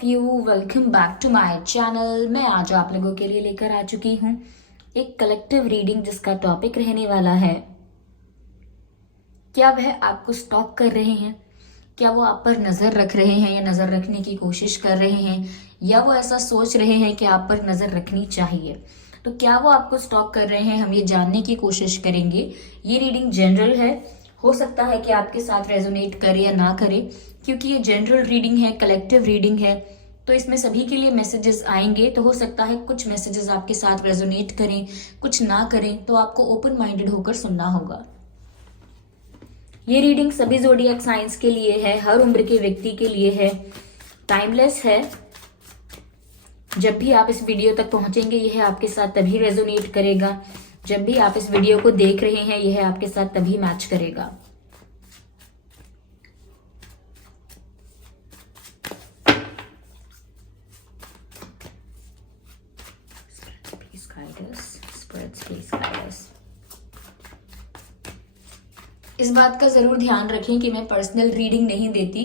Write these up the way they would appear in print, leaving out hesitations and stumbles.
Of you, welcome back to my channel. मैं आज आप लोगों के लिए लेकर आ चुकी हूँ एक कलेक्टिव रीडिंग जिसका टॉपिक रहने वाला है, क्या वह आपको स्टॉक कर रहे हैं, क्या वो आप पर नज़र रख रहे हैं या नज़र रखने की कोशिश कर रहे हैं, या वो ऐसा सोच रहे हैं कि आप पर नज़र रखनी चाहिए। तो क्या वो आपको स्टॉक कर रहे हैं, हम ये जानने की कोशिश करेंगे। ये रीडिंग जनरल है, हो सकता है कि आपके साथ रेजोनेट करे या ना करे, क्योंकि ये जनरल रीडिंग है, कलेक्टिव रीडिंग है, तो इसमें सभी के लिए मैसेजेस आएंगे। तो हो सकता है कुछ मैसेजेस आपके साथ रेजोनेट करें, कुछ ना करें, तो आपको ओपन माइंडेड होकर सुनना होगा। ये रीडिंग सभी ज़ोडिएक साइंस के लिए है, हर उम्र के व्यक्ति के लिए है, टाइमलेस है। जब भी आप इस वीडियो तक पहुंचेंगे यह आपके साथ तभी रेजोनेट करेगा, जब भी आप इस वीडियो को देख रहे हैं यह आपके साथ तभी मैच करेगा। इस बात का जरूर ध्यान रखें कि मैं पर्सनल रीडिंग नहीं देती,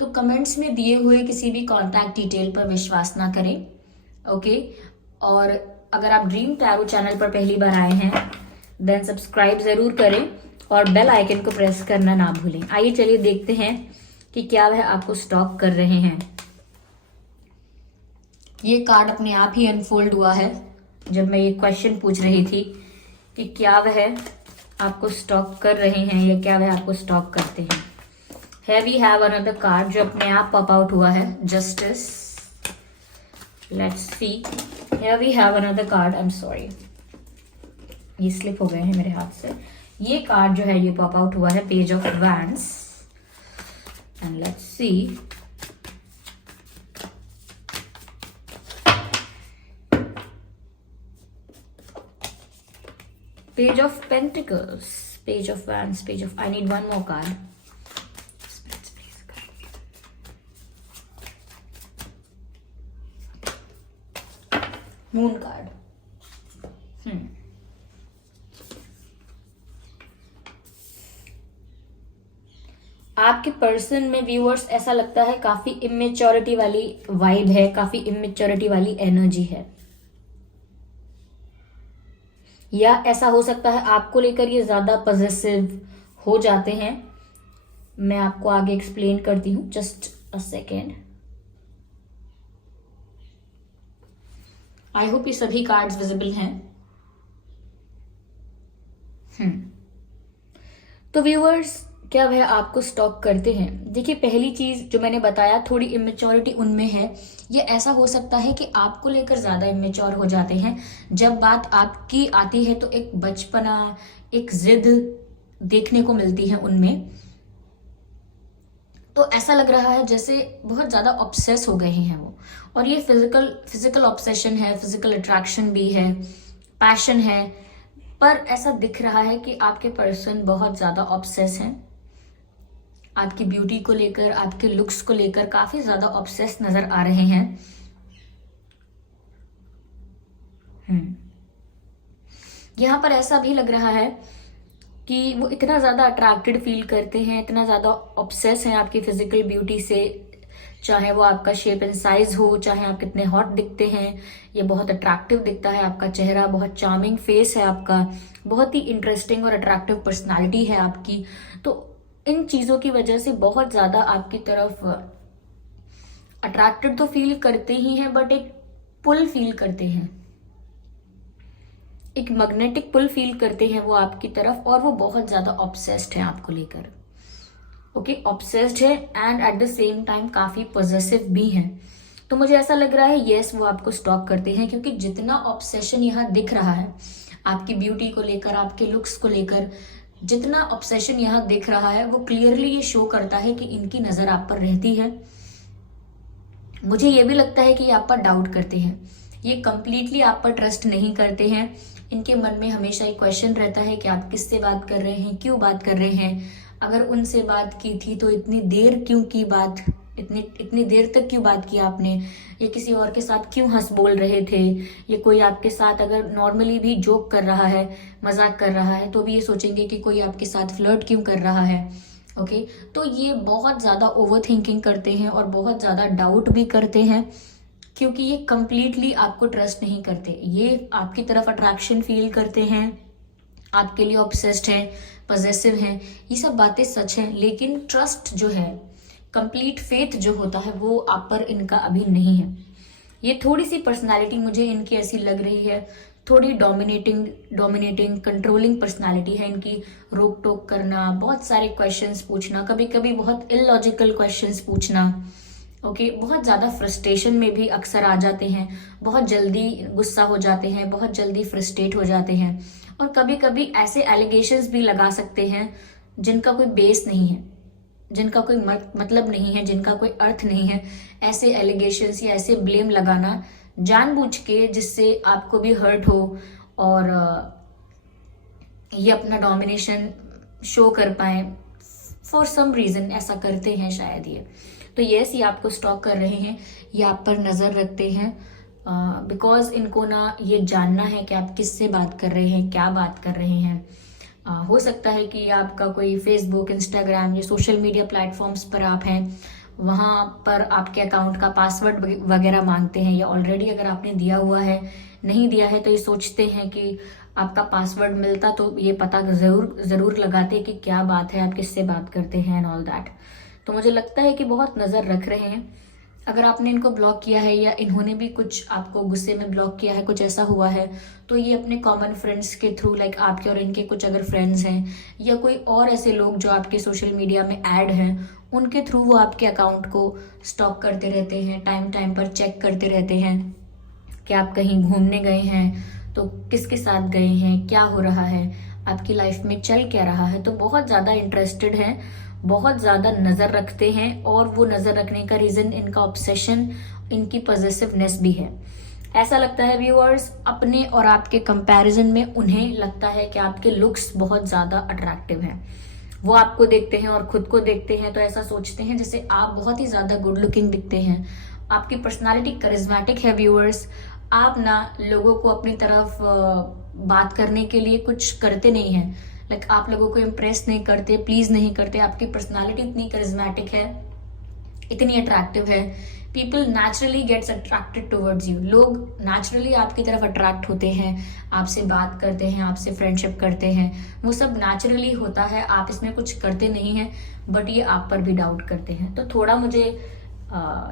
तो कमेंट्स में दिए हुए किसी भी कॉन्टैक्ट डिटेल पर विश्वास ना करें, ओके। और अगर आप ड्रीम टैरो चैनल पर पहली बार आए हैं देन सब्सक्राइब जरूर करें और बेल आइकन को प्रेस करना ना भूलें। आइए चलिए देखते हैं कि क्या वह आपको स्टॉक कर रहे हैं। ये कार्ड अपने आप ही अनफोल्ड हुआ है जब मैं ये क्वेश्चन पूछ रही थी कि क्या वह आपको स्टॉक कर रहे हैं या क्या वह आपको स्टॉक करते हैं। है वी हैव अनदर कार्ड जो अपने आप पॉप आउट हुआ है, justice. Let's see, here we have another card, I'm sorry, ये स्लिप हो गए हैं मेरे हाथ से। ये कार्ड जो है ये पॉप आउट हुआ है, page of wands, and let's see page of pentacles, page of wands, page of, I need one more card, moon card. आपके पर्सन में व्यूअर्स ऐसा लगता है काफी इमेच्योरिटी वाली वाइब है, काफी इमेच्योरिटी वाली एनर्जी है, या ऐसा हो सकता है आपको लेकर ये ज्यादा पॉजिटिव हो जाते हैं। मैं आपको आगे एक्सप्लेन करती हूँ, just a second. I hope ये सभी कार्ड्स विजिबल हैं। तो व्यूअर्स, क्या वह आपको स्टॉक करते हैं? देखिए, पहली चीज जो मैंने बताया, थोड़ी इमेच्योरिटी उनमें है। ये ऐसा हो सकता है कि आपको लेकर ज्यादा इमेच्योर हो जाते हैं। जब बात आपकी आती है तो एक बचपना, एक जिद देखने को मिलती है उनमें। तो ऐसा लग रहा है जैसे बहुत ज्यादा ऑब्सेस हो गए हैं वो, और ये फिजिकल ऑब्सेशन है, फिजिकल अट्रैक्शन भी है, पैशन है, पर ऐसा दिख रहा है कि आपके पर्सन बहुत ज्यादा ऑब्सेस हैं। आपकी ब्यूटी को लेकर, आपके लुक्स को लेकर काफी ज्यादा ऑब्सेस नजर आ रहे हैं। यहां पर ऐसा भी लग रहा है कि वो इतना ज्यादा अट्रैक्टेड फील करते हैं, इतना ज्यादा ऑब्सेस हैं आपकी फिजिकल ब्यूटी से, चाहे वो आपका शेप एंड साइज हो, चाहे आप कितने हॉट दिखते हैं, ये बहुत अट्रैक्टिव दिखता है आपका चेहरा, बहुत चार्मिंग फेस है आपका, बहुत ही इंटरेस्टिंग और अट्रैक्टिव पर्सनालिटी है आपकी। तो इन चीजों की वजह से बहुत ज्यादा आपकी तरफ अट्रैक्टेड तो फील करते ही हैं, बट एक पुल फील करते हैं, एक मैग्नेटिक पुल फील करते हैं वो आपकी तरफ, और वो बहुत ज्यादा ऑब्सेस्ड है आपको लेकर। ओके, ऑब्सेस्ड है and at the same time काफी पॉजेसिव भी हैं। तो मुझे ऐसा लग रहा है यस, वो आपको स्टॉक करते हैं, क्योंकि जितना ऑब्सेशन यहाँ दिख रहा है आपकी ब्यूटी को लेकर, आपके लुक्स को लेकर, जितना ऑब्सेशन यहाँ दिख रहा है वो क्लियरली ये शो करता है कि इनकी नजर आप पर रहती है। मुझे ये भी लगता है कि ये आप पर डाउट करते हैं, ये कंप्लीटली आप पर ट्रस्ट नहीं करते हैं। इनके मन में हमेशा एक क्वेश्चन रहता है कि आप किससे बात कर रहे हैं, क्यों बात कर रहे हैं, अगर उनसे बात की थी तो इतनी देर क्यों की बात, इतनी देर तक क्यों बात की आपने, ये किसी और के साथ क्यों हंस बोल रहे थे, ये कोई आपके साथ अगर नॉर्मली भी जोक कर रहा है, मजाक कर रहा है, तो भी ये सोचेंगे कि कोई आपके साथ फ्लर्ट क्यों कर रहा है। ओके, तो ये बहुत ज़्यादा ओवर थिंकिंग करते हैं और बहुत ज़्यादा डाउट भी करते हैं, क्योंकि ये कंप्लीटली आपको ट्रस्ट नहीं करते। ये आपकी तरफ अट्रैक्शन फील करते हैं, आपके लिए ऑब्सेस्ड हैं, पॉजेसिव हैं, ये सब बातें सच हैं, लेकिन ट्रस्ट जो है, कंप्लीट फेथ जो होता है, वो आप पर इनका अभी नहीं है। ये थोड़ी सी पर्सनालिटी मुझे इनकी ऐसी लग रही है, थोड़ी डोमिनेटिंग कंट्रोलिंग पर्सनालिटी है इनकी। रोक टोक करना, बहुत सारे क्वेश्चंस पूछना, कभी कभी बहुत इलॉजिकल क्वेश्चंस पूछना। ओके, बहुत ज़्यादा फ्रस्ट्रेशन में भी अक्सर आ जाते हैं, बहुत जल्दी गुस्सा हो जाते हैं, बहुत जल्दी फ्रस्ट्रेट हो जाते हैं, और कभी कभी ऐसे एलिगेशंस भी लगा सकते हैं जिनका कोई बेस नहीं है, जिनका कोई मतलब नहीं है, जिनका कोई अर्थ नहीं है। ऐसे एलिगेशंस या ऐसे ब्लेम लगाना जानबूझ के, जिससे आपको भी हर्ट हो और ये अपना डोमिनेशन शो कर पाए, फॉर सम रीजन ऐसा करते हैं शायद ये। तो यस, ये आपको स्टॉक कर रहे हैं, ये आप पर नज़र रखते हैं, बिकॉज इनको ना ये जानना है कि आप किससे बात कर रहे हैं, क्या बात कर रहे हैं। हो सकता है कि आपका कोई फेसबुक, इंस्टाग्राम या सोशल मीडिया प्लेटफॉर्म्स पर आप हैं, वहाँ पर आपके अकाउंट का पासवर्ड वगैरह मांगते हैं, या ऑलरेडी अगर आपने दिया हुआ है, नहीं दिया है तो ये सोचते हैं कि आपका पासवर्ड मिलता तो ये पता ज़रूर लगाते कि क्या बात है, आप किससे बात करते हैं एंड ऑल दैट। तो मुझे लगता है कि बहुत नज़र रख रहे हैं। अगर आपने इनको ब्लॉक किया है या इन्होंने भी कुछ आपको गुस्से में ब्लॉक किया है, कुछ ऐसा हुआ है, तो ये अपने कॉमन फ्रेंड्स के थ्रू, लाइक आपके और इनके कुछ अगर फ्रेंड्स हैं या कोई और ऐसे लोग जो आपके सोशल मीडिया में ऐड हैं, उनके थ्रू वो आपके अकाउंट को स्टॉक करते रहते हैं, टाइम टाइम पर चेक करते रहते हैं कि आप कहीं घूमने गए हैं तो किसके साथ गए हैं, क्या हो रहा है, आपकी लाइफ में चल क्या रहा है। तो बहुत ज़्यादा इंटरेस्टेड हैं, बहुत ज़्यादा नज़र रखते हैं, और वो नज़र रखने का रीज़न इनका ऑब्सेशन, इनकी पॉजेसिवनेस भी है। ऐसा लगता है व्यूअर्स, अपने और आपके कंपैरिजन में उन्हें लगता है कि आपके लुक्स बहुत ज़्यादा अट्रैक्टिव हैं। वो आपको देखते हैं और खुद को देखते हैं तो ऐसा सोचते हैं जैसे आप बहुत ही ज़्यादा गुड लुकिंग दिखते हैं। आपकी पर्सनालिटी करिज्मेटिक है व्यूअर्स। आप ना लोगों को अपनी तरफ बात करने के लिए कुछ करते नहीं हैं, लाइक आप लोगों को इम्प्रेस नहीं करते, प्लीज नहीं करते। आपकी पर्सनालिटी इतनी करिज्मेटिक है, इतनी अट्रैक्टिव है, people naturally gets attracted towards you. लोग नेचुरली आपकी तरफ अट्रैक्ट होते हैं, आपसे बात करते हैं, आपसे फ्रेंडशिप करते हैं, वो सब नेचुरली होता है, आप इसमें कुछ करते नहीं हैं, बट ये आप पर भी डाउट करते हैं। तो थोड़ा मुझे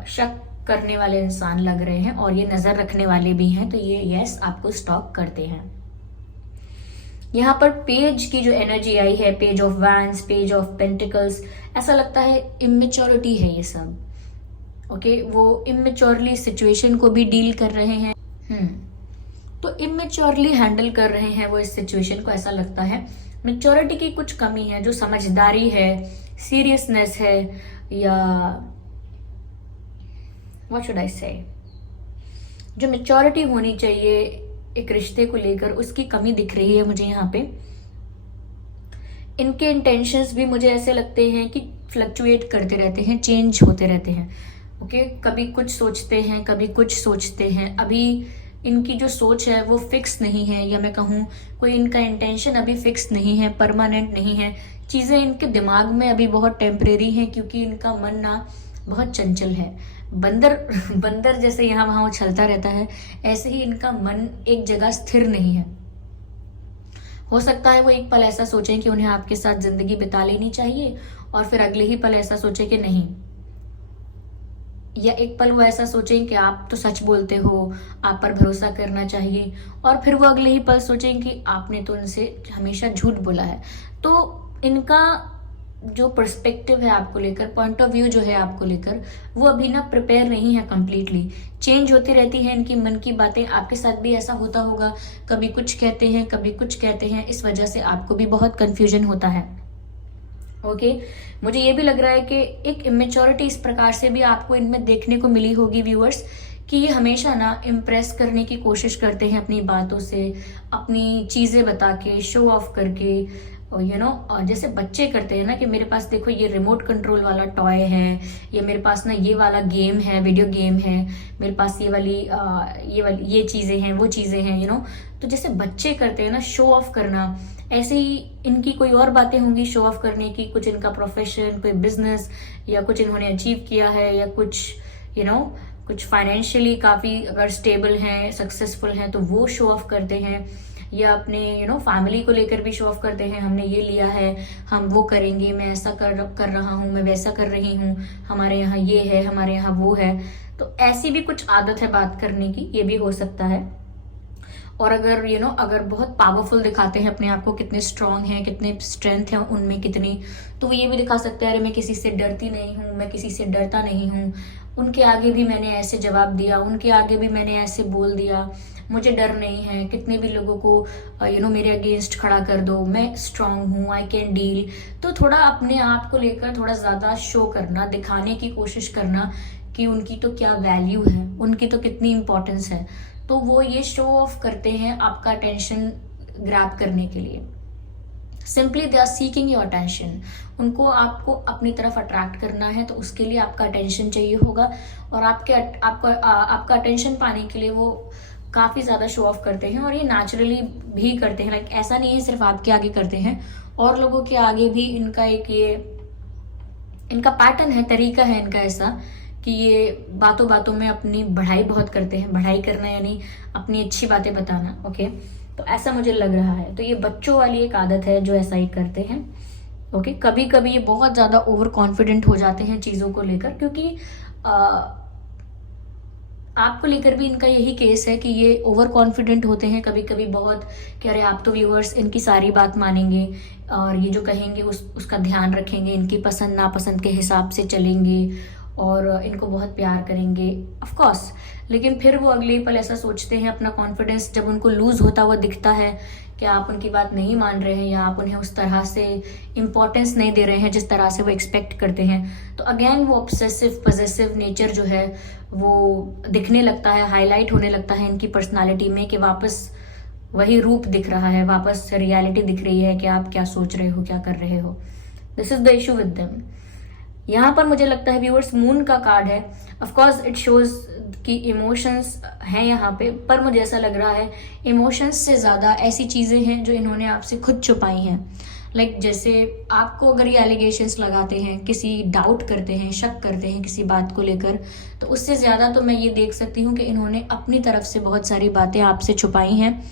शक करने वाले इंसान लग रहे हैं, और ये नज़र रखने वाले भी हैं, तो ये यस आपको स्टॉक करते हैं। यहाँ पर पेज की जो एनर्जी आई है, page of wands, page of pentacles, ऐसा लगता है इमेच्योरिटी है ये सब। ओके, वो इमेच्योरली सिचुएशन को भी डील कर रहे हैं। तो इमेच्योरली हैंडल कर रहे हैं वो इस सिचुएशन को, ऐसा लगता है। मेच्योरिटी की कुछ कमी है, जो समझदारी है, सीरियसनेस है, या व्हाट शुड आई से, जो मेच्योरिटी होनी चाहिए एक रिश्ते को लेकर, उसकी कमी दिख रही है मुझे यहाँ पे। इनके इंटेंशंस भी मुझे ऐसे लगते हैं कि फ्लक्चुएट करते रहते हैं, चेंज होते रहते हैं। ओके, कभी कुछ सोचते हैं, कभी कुछ सोचते हैं। अभी इनकी जो सोच है वो फिक्स नहीं है, या मैं कहूँ कोई इनका इंटेंशन अभी फिक्स नहीं है, परमानेंट नहीं है। चीज़ें इनके दिमाग में अभी बहुत टेम्परेरी हैं, क्योंकि इनका मन ना बहुत चंचल है। बंदर जैसे यहाँ वहाँ उछलता रहता है, ऐसे ही इनका मन एक जगह स्थिर नहीं है। हो सकता है वो एक पल ऐसा सोचें कि उन्हें आपके साथ जिंदगी बिता लेनी चाहिए, और फिर अगले ही पल ऐसा सोचे कि नहीं, या एक पल वो ऐसा सोचें कि आप तो सच बोलते हो, आप पर भरोसा करना चाहिए, और फिर वो अगले ही पल सोचें कि आपने तो उनसे हमेशा झूठ बोला है। तो इनका जो पर्सपेक्टिव है आपको लेकर, पॉइंट ऑफ व्यू जो है आपको लेकर, वो अभी ना प्रिपेयर नहीं है कंप्लीटली। चेंज होती रहती है इनकी मन की बातें। आपके साथ भी ऐसा होता होगा, कभी कुछ कहते हैं, कभी कुछ कहते हैं, इस वजह से आपको भी बहुत कंफ्यूजन होता है। ओके, मुझे ये भी लग रहा है कि एक इमेच्योरिटी इस प्रकार से भी आपको इनमें देखने को मिली होगी व्यूअर्स, कि ये हमेशा ना इम्प्रेस करने की कोशिश करते हैं अपनी बातों से, अपनी चीज़ें बता के, शो ऑफ करके, जैसे बच्चे करते हैं ना कि मेरे पास देखो ये रिमोट कंट्रोल वाला टॉय है, या मेरे पास ना ये वाला गेम है, वीडियो गेम है, मेरे पास ये चीजें हैं, वो चीजें हैं, तो जैसे बच्चे करते हैं ना शो ऑफ करना, ऐसे ही इनकी कोई और बातें होंगी शो ऑफ करने की, कुछ इनका प्रोफेशन, कोई बिजनेस, या कुछ इन्होंने अचीव किया है, या कुछ कुछ फाइनेंशियली काफी अगर स्टेबल हैं, सक्सेसफुल हैं, तो वो शो ऑफ करते हैं, या अपने फैमिली को लेकर भी शो ऑफ करते हैं, हमने ये लिया है, हम वो करेंगे, मैं ऐसा कर रहा हूँ, मैं वैसा कर रही हूँ, हमारे यहाँ ये है, हमारे यहाँ वो है। तो ऐसी भी कुछ आदत है बात करने की, ये भी हो सकता है। और अगर अगर बहुत पावरफुल दिखाते हैं अपने आप को, कितने स्ट्रांग हैं, कितने स्ट्रेंथ है उनमें कितनी, तो वो ये भी दिखा सकते हैं, अरे मैं किसी से डरती नहीं हूँ, मैं किसी से डरता नहीं हूँ, उनके आगे भी मैंने ऐसे जवाब दिया, उनके आगे भी मैंने ऐसे बोल दिया, मुझे डर नहीं है, कितने भी लोगों को मेरे अगेंस्ट खड़ा कर दो, मैं स्ट्रांग हूँ, आई कैन डील। तो थोड़ा अपने आप को लेकर थोड़ा ज्यादा शो करना, दिखाने की कोशिश करना कि उनकी तो क्या वैल्यू है, उनकी तो कितनी इंपॉर्टेंस है, तो वो ये शो ऑफ करते हैं आपका अटेंशन ग्रैब करने के लिए। Simply they are seeking your attention, उनको आपको अपनी तरफ अट्रैक्ट करना है, तो उसके लिए आपका अटेंशन चाहिए होगा, और आपका अटेंशन पाने के लिए वो काफी ज्यादा शो ऑफ करते हैं, और ये नेचुरली भी करते हैं। लाइक ऐसा नहीं है सिर्फ आपके आगे करते हैं, और लोगों के आगे भी इनका पैटर्न है, तरीका है इनका ऐसा कि ये बातों बातों में अपनी बढ़ाई बहुत करते हैं। बढ़ाई करना यानी अपनी अच्छी बातें बताना। ओके, तो ऐसा मुझे लग रहा है। तो ये बच्चों वाली एक आदत है जो ऐसा ही करते हैं। ओके, कभी कभी ये बहुत ज्यादा ओवर कॉन्फिडेंट हो जाते हैं चीजों को लेकर, क्योंकि आपको लेकर भी इनका यही केस है कि ये ओवर कॉन्फिडेंट होते हैं कभी कभी बहुत, कि अरे आप तो व्यूअर्स इनकी सारी बात मानेंगे, और ये जो कहेंगे उसका ध्यान रखेंगे, इनकी पसंद नापसंद के हिसाब से चलेंगे, और इनको बहुत प्यार करेंगे ऑफ कोर्स। लेकिन फिर वो अगले पल ऐसा सोचते हैं, अपना कॉन्फिडेंस जब उनको लूज होता हुआ दिखता है कि आप उनकी बात नहीं मान रहे हैं, या आप उन्हें उस तरह से इम्पोर्टेंस नहीं दे रहे हैं जिस तरह से वो एक्सपेक्ट करते हैं, तो अगेन वो ऑब्सेसिव पजेसिव नेचर जो है वो दिखने लगता है, हाईलाइट होने लगता है इनकी पर्सनालिटी में, कि वापस वही रूप दिख रहा है, वापस रियलिटी दिख रही है कि आप क्या सोच रहे हो, क्या कर रहे हो। This is the issue with them. यहाँ पर मुझे लगता है व्यूअर्स मून का कार्ड है। ऑफ कोर्स इट शोज कि इमोशंस हैं यहाँ पे, पर मुझे ऐसा लग रहा है इमोशंस से ज्यादा ऐसी चीजें हैं जो इन्होंने आपसे खुद छुपाई हैं। लाइक जैसे आपको अगर ये एलिगेशंस लगाते हैं, किसी डाउट करते हैं, शक करते हैं किसी बात को लेकर, तो उससे ज्यादा तो मैं ये देख सकती हूँ कि इन्होंने अपनी तरफ से बहुत सारी बातें आपसे छुपाई हैं।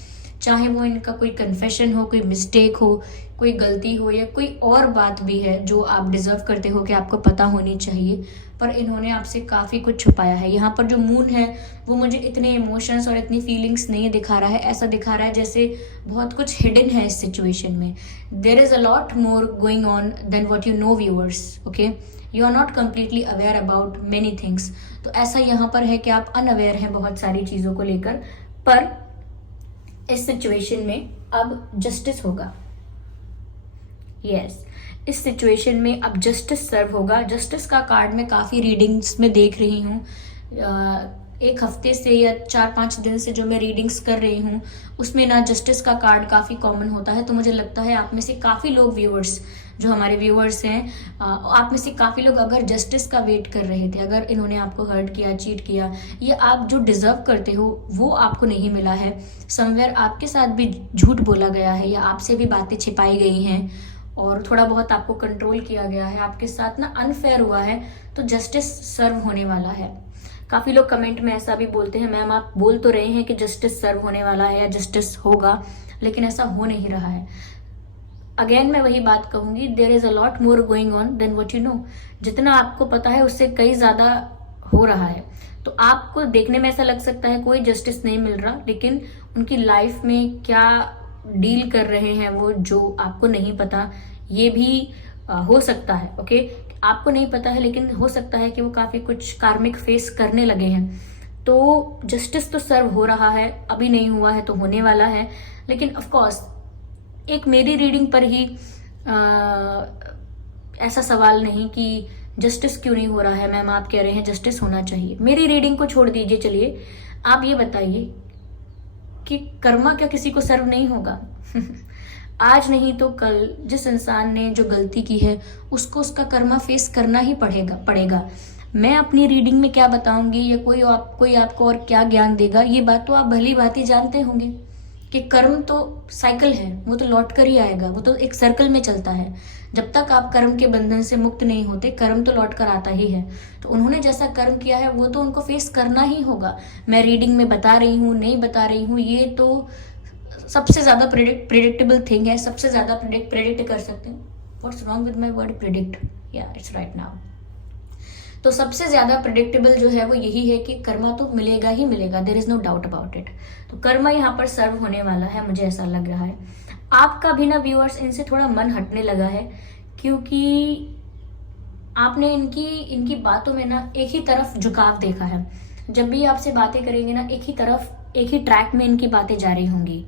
चाहे वो इनका कोई कन्फेशन हो, कोई मिस्टेक हो, कोई गलती हो, या कोई और बात भी है जो आप डिजर्व करते हो कि आपको पता होनी चाहिए, पर इन्होंने आपसे काफी कुछ छुपाया है। यहाँ पर जो मून है वो मुझे इतने इमोशंस और इतनी फीलिंग्स नहीं दिखा रहा है, ऐसा दिखा रहा है जैसे बहुत कुछ हिडन है इस सिचुएशन में। There is a lot more going on than what you know viewers. Okay, you are not completely aware about many things. तो ऐसा यहाँ पर है कि आप अनअवेयर हैं बहुत सारी चीजों को लेकर, पर इस सिचुएशन में अब जस्टिस होगा। यस, इस सिचुएशन में अब जस्टिस सर्व होगा। जस्टिस का कार्ड मैं काफी रीडिंग्स में देख रही हूँ, एक हफ्ते से या 4-5 दिन से जो मैं रीडिंग्स कर रही हूँ उसमें ना जस्टिस का कार्ड काफी कॉमन होता है। तो मुझे लगता है आप में से काफी लोग व्यूअर्स, जो हमारे व्यूअर्स हैं, आप में से काफी लोग अगर जस्टिस का वेट कर रहे थे, अगर इन्होंने आपको हर्ट किया, चीट किया, या आप जो डिजर्व करते हो वो आपको नहीं मिला है, समवेयर आपके साथ भी झूठ बोला गया है, या आपसे भी बातें छिपाई गई हैं, और थोड़ा बहुत आपको कंट्रोल किया गया है, आपके साथ ना अनफेयर हुआ है, तो जस्टिस सर्व होने वाला है। काफी लोग कमेंट में ऐसा भी बोलते हैं, मैम आप बोल तो रहे हैं कि जस्टिस सर्व होने वाला है या जस्टिस होगा, लेकिन ऐसा हो नहीं रहा है। अगेन मैं वही बात कहूंगी, there is a lot more going on than what you know. जितना आपको पता है उससे कई ज्यादा हो रहा है। तो आपको देखने में ऐसा लग सकता है कोई जस्टिस नहीं मिल रहा, लेकिन उनकी लाइफ में क्या डील कर रहे हैं वो, जो आपको नहीं पता, ये भी हो सकता है। ओके, आपको नहीं पता है, लेकिन हो सकता है कि वो काफी कुछ कार्मिक फेस करने लगे हैं। तो जस्टिस तो सर्व हो रहा है, अभी नहीं हुआ है तो होने वाला है। लेकिन ऑफ कोर्स एक मेरी रीडिंग पर ही ऐसा सवाल नहीं कि जस्टिस क्यों नहीं हो रहा है, मैम आप कह रहे हैं जस्टिस होना चाहिए। मेरी रीडिंग को छोड़ दीजिए, चलिए आप ये बताइए कि कर्मा क्या किसी को सर्व नहीं होगा? आज नहीं तो कल जिस इंसान ने जो गलती की है उसको उसका कर्मा फेस करना ही पड़ेगा। मैं अपनी रीडिंग में क्या बताऊंगी या कोई आपको और क्या ज्ञान देगा, ये बात तो आप भली भांति जानते होंगे कि कर्म तो साइकिल है, वो तो लौट कर ही आएगा, वो तो एक सर्कल में चलता है। जब तक आप कर्म के बंधन से मुक्त नहीं होते, कर्म तो लौट कर आता ही है। तो उन्होंने जैसा कर्म किया है वो तो उनको फेस करना ही होगा। मैं रीडिंग में बता रही हूँ, नहीं बता रही हूँ, ये तो सबसे ज्यादा प्रिडिक्टेबल थिंग है, सबसे ज्यादा प्रिडिक्ट कर सकते हैं। What's wrong with my word predict, या इट्स राइट नाउ। तो सबसे ज्यादा प्रिडिक्टेबल जो है वो यही है कि कर्मा तो मिलेगा ही मिलेगा, there is no doubt about it. तो कर्मा यहाँ पर सर्व होने वाला है, मुझे ऐसा लग रहा है। आपका भी ना व्यूअर्स इनसे थोड़ा मन हटने लगा है, क्योंकि आपने इनकी बातों में ना एक ही तरफ झुकाव देखा है। जब भी आपसे बातें करेंगे ना, एक ही तरफ, एक ही ट्रैक में इनकी बातें जा रही होंगी।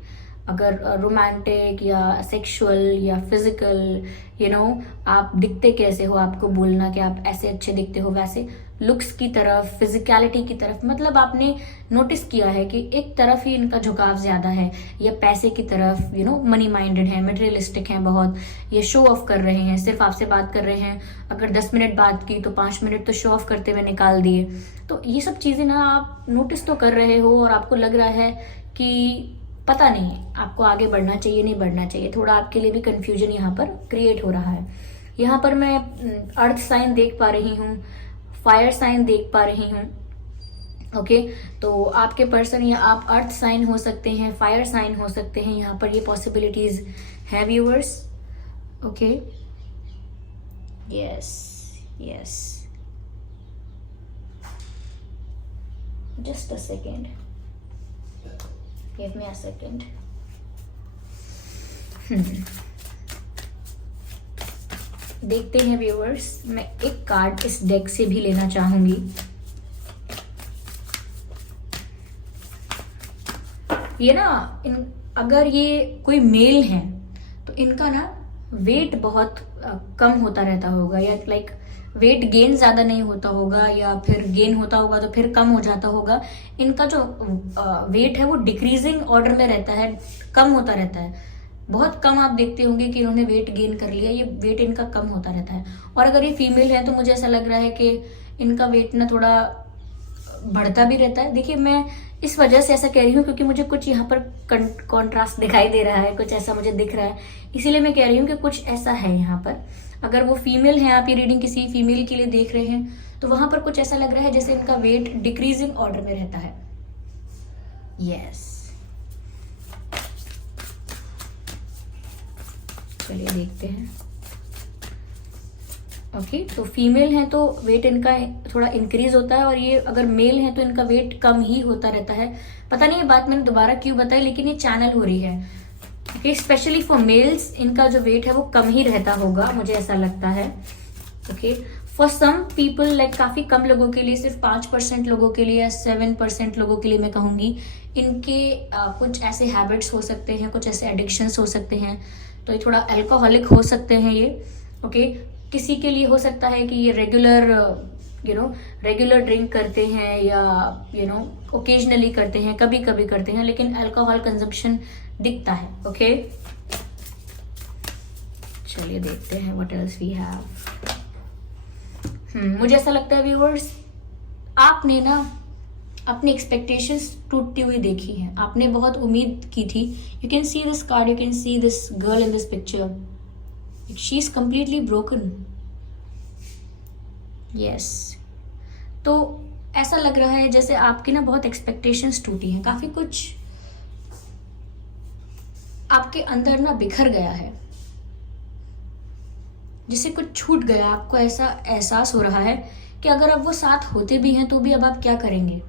अगर रोमांटिक या सेक्सुअल या फिजिकल, आप दिखते कैसे हो, आपको बोलना कि आप ऐसे अच्छे दिखते हो, वैसे लुक्स की तरफ, फिजिकलिटी की तरफ, मतलब आपने नोटिस किया है कि एक तरफ ही इनका झुकाव ज्यादा है, या पैसे की तरफ, मनी माइंडेड है, मटेरियलिस्टिक है बहुत, ये शो ऑफ कर रहे हैं, सिर्फ आपसे बात कर रहे हैं। अगर 10 मिनट बात की तो 5 मिनट तो शो ऑफ करते हुए निकाल दिए। तो ये सब चीजें ना आप नोटिस तो कर रहे हो, और आपको लग रहा है कि पता नहीं आपको आगे बढ़ना चाहिए नहीं बढ़ना चाहिए, थोड़ा आपके लिए भी कंफ्यूजन यहाँ पर क्रिएट हो रहा है। यहाँ पर मैं अर्थ साइन देख पा रही हूँ, फायर साइन देख पा रही हूँ। ओके, तो आपके पर्सन या आप अर्थ साइन हो सकते हैं, फायर साइन हो सकते हैं, यहाँ पर ये पॉसिबिलिटीज है viewers. Okay, yes yes, just a second, give me a second। देखते हैं व्यूअर्स, मैं एक कार्ड इस डेक से भी लेना चाहूंगी। ये ना अगर ये कोई मेल है तो इनका ना वेट बहुत कम होता रहता होगा, या लाइक वेट गेन ज्यादा नहीं होता होगा, या फिर गेन होता होगा तो फिर कम हो जाता होगा। इनका जो वेट है वो डिक्रीजिंग ऑर्डर में रहता है, कम होता रहता है। बहुत कम आप देखते होंगे कि इन्होंने वेट गेन कर लिया, ये वेट इनका कम होता रहता है। और अगर ये फीमेल है तो मुझे ऐसा लग रहा है कि इनका वेट ना थोड़ा बढ़ता भी रहता है। देखिए, मैं इस वजह से ऐसा कह रही हूँ क्योंकि मुझे कुछ यहाँ पर कॉन्ट्रास्ट दिखाई दे रहा है, कुछ ऐसा मुझे दिख रहा है, इसीलिए मैं कह रही हूँ कि कुछ ऐसा है यहाँ पर। अगर वो फीमेल है, आप ये रीडिंग किसी फीमेल के लिए देख रहे हैं, तो वहां पर कुछ ऐसा लग रहा है जैसे इनका वेट डिक्रीजिंग ऑर्डर में रहता है। यस, चलिए देखते हैं। ओके, तो फीमेल है तो वेट इनका थोड़ा इंक्रीज होता है, और ये अगर मेल है तो इनका वेट कम ही होता रहता है। पता नहीं ये बात मैंने दोबारा क्यों बताई, लेकिन ये चैनल हो रही है। ओके, स्पेशली फॉर मेल्स इनका जो वेट है वो कम ही रहता होगा, मुझे ऐसा लगता है। Okay, for some people, like काफी कम लोगों के लिए, सिर्फ 5% लोगों के लिए या 7% लोगों के लिए मैं कहूंगी, इनके कुछ ऐसे हैबिट्स हो सकते हैं, कुछ ऐसे एडिक्शंस हो सकते हैं। तो ये थोड़ा अल्कोहलिक हो सकते हैं ये। ओके, किसी के लिए हो सकता है कि ये रेगुलर ड्रिंक करते हैं, या ओकेजनली करते हैं, कभी कभी करते हैं, लेकिन अल्कोहल कंजम्पशन दिखता है। ओके, चलिए देखते हैं व्हाट एल्स वी हैव। मुझे ऐसा लगता है व्यूअर्स, आपने ना अपनी एक्सपेक्टेशंस टूटती हुई देखी है, आपने बहुत उम्मीद की थी। You can see this card, you can see this girl in this picture, she is completely broken. Yes, तो ऐसा लग रहा है जैसे आपकी ना बहुत एक्सपेक्टेशंस टूटी हैं, काफी कुछ आपके अंदर ना बिखर गया है, जिससे कुछ छूट गया। आपको ऐसा एहसास हो रहा है कि अगर अब वो साथ होते भी हैं तो भी अब आप क्या करेंगे।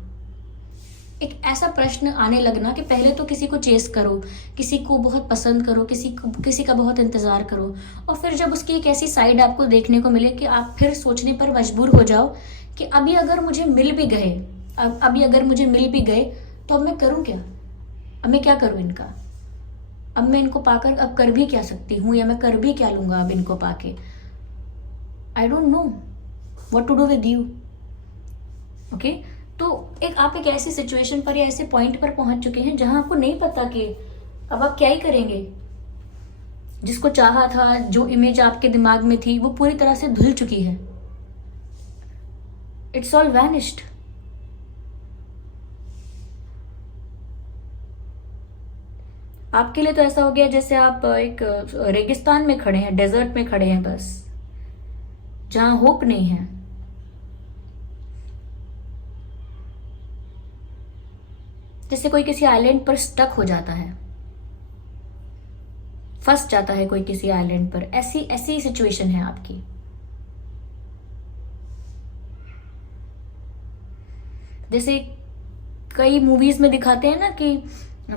एक ऐसा प्रश्न आने लगना कि पहले तो किसी को चेस करो, किसी को बहुत पसंद करो, किसी का बहुत इंतजार करो, और फिर जब उसकी एक ऐसी साइड आपको देखने को मिले कि आप फिर सोचने पर मजबूर हो जाओ कि अभी अगर मुझे मिल भी गए, तो अब मैं करूं क्या, अब मैं क्या करूं इनका, अब मैं इनको पाकर अब कर भी क्या सकती हूँ, या मैं कर भी क्या लूंगा अब इनको पाके। I don't know what to do with you. Okay, तो आप एक ऐसी सिचुएशन पर या ऐसे पॉइंट पर पहुंच चुके हैं जहां आपको नहीं पता कि अब आप क्या ही करेंगे। जिसको चाहा था, जो इमेज आपके दिमाग में थी, वो पूरी तरह से धुल चुकी है। It's all vanished. आपके लिए तो ऐसा हो गया जैसे आप एक रेगिस्तान में खड़े हैं, डेजर्ट में खड़े हैं, बस जहां होप नहीं है। जैसे कोई किसी आइलैंड पर स्टक हो जाता है, फंस जाता है कोई किसी आइलैंड पर, ऐसी ऐसी सिचुएशन है आपकी। जैसे कई मूवीज में दिखाते हैं ना कि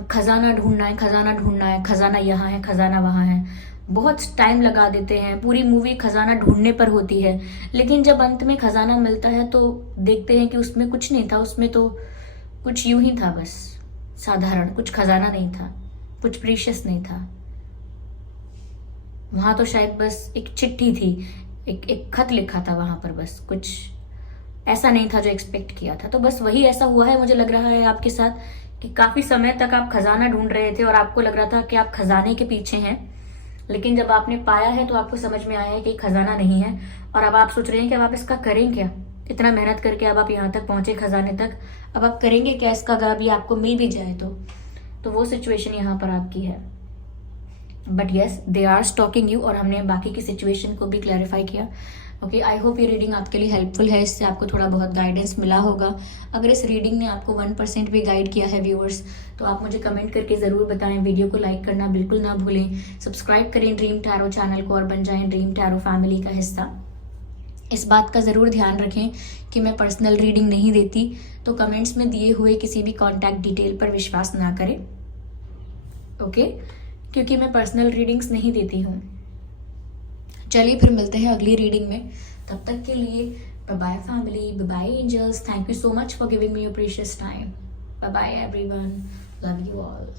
खजाना ढूंढना है, खजाना ढूंढना है, खजाना यहाँ है, खजाना वहां है, बहुत टाइम लगा देते हैं, पूरी मूवी खजाना ढूंढने पर होती है, लेकिन जब अंत में खजाना मिलता है तो देखते हैं कि उसमें कुछ नहीं था, उसमें तो कुछ यूं ही था, बस साधारण, कुछ खजाना नहीं था, कुछ प्रीशियस नहीं था। वहां तो शायद बस एक चिट्ठी थी, एक खत लिखा था वहां पर, बस कुछ ऐसा नहीं था जो एक्सपेक्ट किया था। तो बस वही ऐसा हुआ है, मुझे लग रहा है आपके साथ, कि काफी समय तक आप खजाना ढूंढ रहे थे और आपको लग रहा था कि आप खजाने के पीछे हैं, लेकिन जब आपने पाया है तो आपको समझ में आया है कि खजाना नहीं है, और अब आप सोच रहे हैं कि अब आप इसका करें क्या। इतना मेहनत करके अब आप यहाँ तक पहुंचे, खजाने तक, अब आप करेंगे क्या इसका, अगर अभी आपको मिल भी जाए तो वो सिचुएशन यहाँ पर आपकी है। But yes, they are stalking you, और हमने बाकी की सिचुएशन को भी क्लैरिफाई किया। ओके, आई होप ये रीडिंग आपके लिए हेल्पफुल है, इससे आपको थोड़ा बहुत गाइडेंस मिला होगा। अगर इस रीडिंग ने आपको 1% भी गाइड किया है व्यूअर्स, तो आप मुझे कमेंट करके ज़रूर बताएं। वीडियो को लाइक करना बिल्कुल ना भूलें, सब्सक्राइब करें ड्रीम टैरो चैनल को और बन जाएं ड्रीम टैरो फैमिली का हिस्सा। इस बात का ज़रूर ध्यान रखें कि मैं पर्सनल रीडिंग नहीं देती, तो कमेंट्स में दिए हुए किसी भी कॉन्टैक्ट डिटेल पर विश्वास ना करें, ओके, क्योंकि मैं पर्सनल रीडिंग्स नहीं देती हूँ। चलिए फिर मिलते हैं अगली रीडिंग में, तब तक के लिए bye bye family, bye bye angels, thank you so much for giving me your precious time, bye bye everyone, love you all.